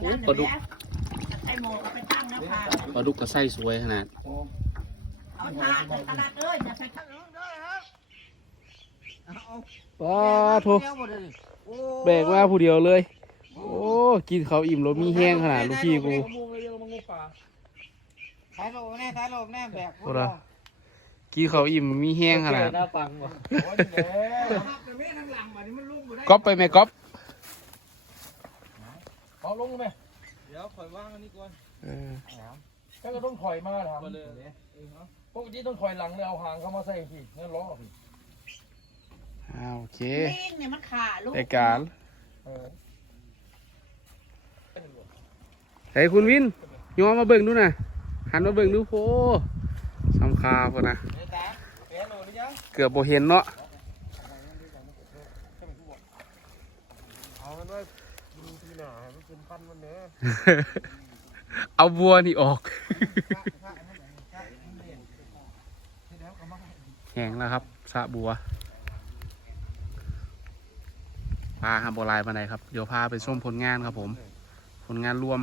โอ้ปลาดุกไอ้โมเอาไปตั้งนะค่ะปลาดุกก็ไส้สวยขนาดเอาทานเลยตลาดเอ้ยอย่าไปตั้งป้าโทแบกมาผู้เดียวเลย โอ้ กินเขาวอิ่มรถมีแห้งขนาดลูกพี่กูถ่ายรูปแน่ถ่ายรูปแน่แบกโอ้ละกินเขาวอิ่มมีแห้งขนาดก๊อปไปไหมก๊อป เอาลงไหมเดี๋ยวคอยว่างอันนี้ก่อนเออถ้าก็ต้องถอยมาถามปกติต้องถอยหลังเลยเอาหางเข้ามาใส่พี่เงี้ยล้อพี่อ้าวโอเคนี่เนี่ยมันขาลูกรายการเออเฮ้ยคุณวินยอมมาเบิ่งดูนะหันมาเบิ่งดูโพสำคาพอนะเดี๋ยวตาเปลี่ยนหนูหรือยังเกือบโบเห็นเนาะ เอามันไว้ดูที หนาไม่เป็นพันมันเนี้ยเอาบัวนี่ออกแห้งแล้วครับสะบัวปลาฮับโบรายมาไหนครับ เดี๋ยวพาไปชมผลงานครับผม ผลงานรวม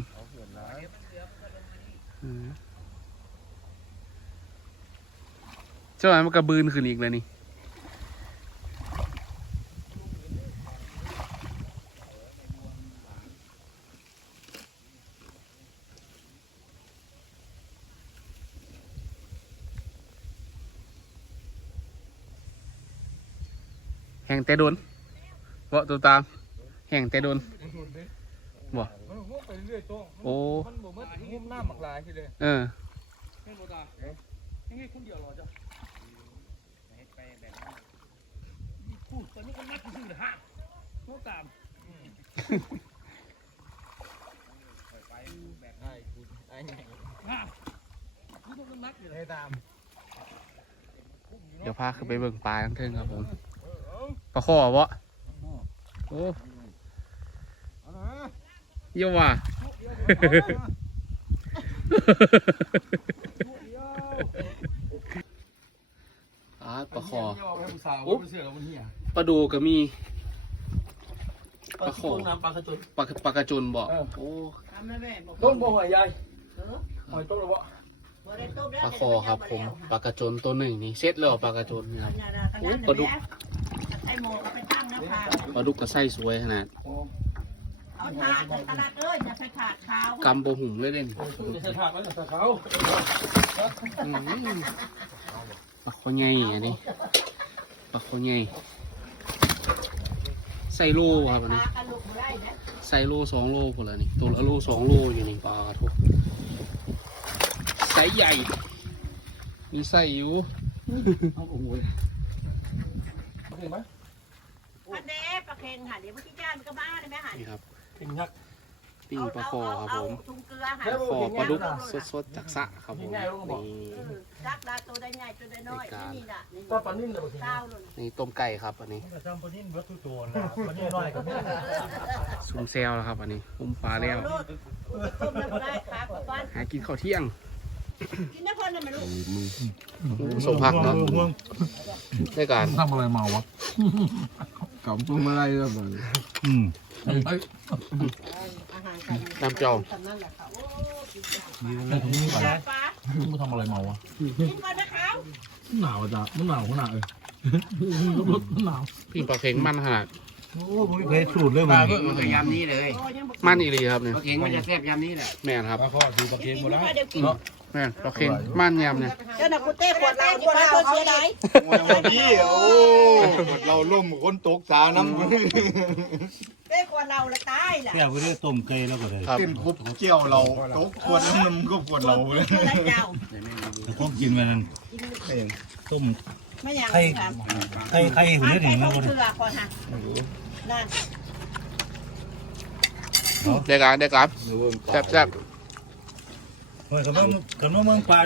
เจ้าหน้ามันกระบืนขึ้นอีกเลยนี่ ห่งแต่โดนบ่ตัวตามแห่งแต่โดนบ่มันงุ้มไปเรื่อยโตโอ้มันบ่มันงุ้มหน้าหมักลายทีเลยเออแม่นบ่ตายังไงคนเดียวหรอจ้ะพูดตอนนี้ก็นัดซื่อๆฮะโน้ตามไอ้คุณไอ้เนี่ยฮะกูต้องนัดอยู่เลยตามเดี๋ยวพาขึ้นไปเบิ่งปลาทั้งเทิงครับผม ปลาข้อบ่โอ้เยี่ยมว่ะอ่าปลาคอโอ้เสือมันเหี้ยปลาดูก็มีปลาโขงน้ำปลากระจุนปลาปลากระจุนบ่เออโอ้ทำได้ไหมบอกต้นบ่หอยใหญ่เออหอยต้นหรือบ่บ่ได้ต้มแล้วปลาคอครับผมปลากระจุนตัวหนึ่งนี่เซ็ตแล้วปลากระจุนนี่ครับโอ้ปลาดุก ไอ้โมเอาไปตั้งนะค่ะปลาดุกก็ไส้สวยขนาดโอ้เอาทานเลยตลาดเอ้ยอย่าไปขาดขาวกำโบหุ่งเลยเด่นจะใส่ถาดมันจะใส่เขาอืมปลาคอใหญ่อันนี้ปลาคอใหญ่ใส่โลครับอันนี้ปลากระลุกบ่ได้นะใส่โลสองโลคนละนี่ตัวละโลสองโลอยู่นี่ปลากระทบไซส์ใหญ่ มีไส้อยู่ เอาโอ้ยเห็นไหม อันเด้ปลาเค็งค่ะเดี๋ยวเมื่อกี้ย่านมันก็มาได้ไหมค่ะนี่ครับเห็นยักษ์ปิ้งปลาคอครับผมถุงเกลือค่ะคอปลาดุกสดๆจากสระครับผมนี่รักดาตัวได้ใหญ่ตัวได้น้อยนี่น่ะนี่ปลาปลานิ่มเลยบ่เห็นข้าวเลยนี่ต้มไก่ครับอันนี้จำปนินเบิดทุกตัวนะปนินน้อยกับแม่ซุมแซวแล้วครับอันนี้อุ้มปลาแล้วต้มแล้วก็ได้ครับกับบ้านหากินข้าวเที่ยงกินได้พอนะมันลูกโอ้สมพักเนาะได้การทำอะไรมาวะ กับพวงมาลัยก็แบบอืมอาหารกันน้ำเจ้าทำนั่นแหละค่ะโอ้แต่ถุงนี้ก่อนยาฟ้ามึงทำอะไรมาวะกินมานะเขาหนาวจ้ะมันหนาวขนาดเลยมันหนาวปิ้งปลาเค็งมันขนาดโอ้ผมไม่เคยสูตรเลยมันมันก็ยำนี้เลยโอ้ยังบอกมันอีหลีครับเนี่ยปลาเค็งมันจะแซ่บยำนี้แหละแม่นครับปลาข้อดูปลาเค็งหมดแล้วเดี๋ยวกินแม่นปลาเค็งมันยำเนี่ยเจ้าหน้ากูเต้ขวดเราขวดเราเสียดายพี่โอ้ เราล่มคนตกสาน้ำเต้ขวดเราละตายล่ะแก้วไปเรื่อยต้มเกยแล้วก็เลยครับขึ้นคุบเกี่ยวเราตกขวดน้ำมันก็ขวดเราเลยตัวละเจ้าแต่ต้มกินมันนั่นต้มไม่ยังไข่ไข่ไข่หุ่นไข่เลือดหนึ่งทแล้อวงก็เกลือก่อนฮะนั่นได้การได้การแซ่บแซ่บเฮ้ยคำว่าคำว่าเมืองป่า